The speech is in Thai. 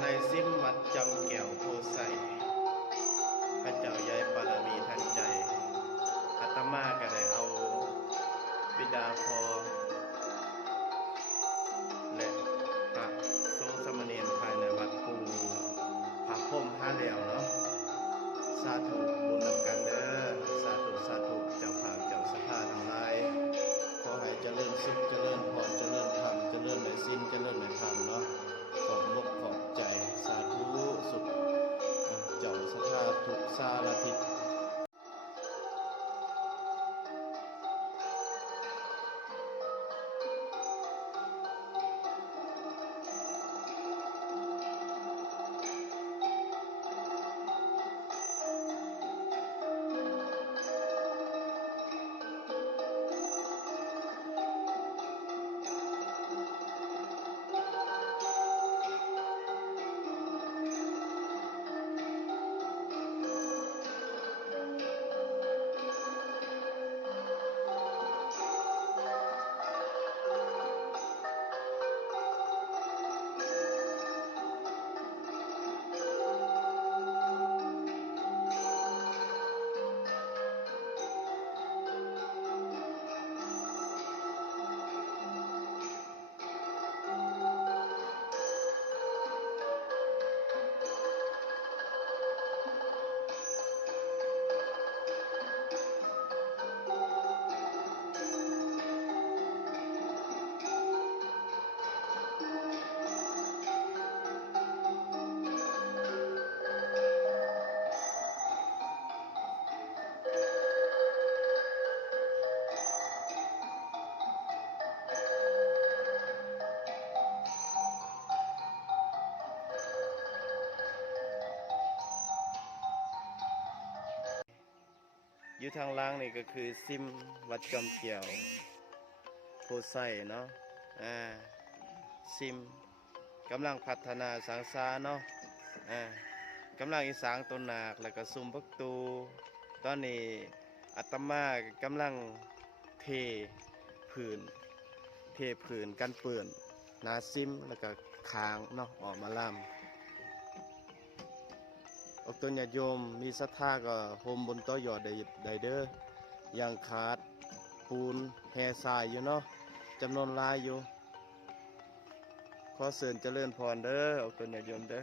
ในซิมวัดจอมแก้วโพไซพระเจ้าใหญ่บารมีทันใจอาตมาก็ได้เอาบิดาพอและพระสงฆ์สามเณรภายในวัดปูพระพรหมหาแล้วเนาะสาธุบุญนำกันเด้อสาธุสาธุเจ้าภาพเจ้าสภาทั้งหลายขอให้เจริญสุขเจริญพรเจริญธรรมเจริญในศีลเจริญในธรรมเนาะขอบอกขอบใจสาธุสุขเจ้าสภาทุกสารทิศอยู่ทางล่างนี่ก็คือซิมวัดจอมแก้วโพไซเนาะซิมกำลังพัฒนาสังสาเนาะกำลังอีสางต้นนาคแล้วก็ซุ่มพักตูตอนนี้อาตมากำลังเทผืนกันเปื่อนนาซิมแล้วก็คางเนาะออกมาล่ำออกตัวญาติโยมมีศรัทธาก็โฮมบนโต๊ะหยอดได้เด้อยังขาดปูนแห่ทรายอยู่เนาะจำนวนหลายอยู่ขอเสริญเจริญพรเด้อออกตัวญาติโยมเด้อ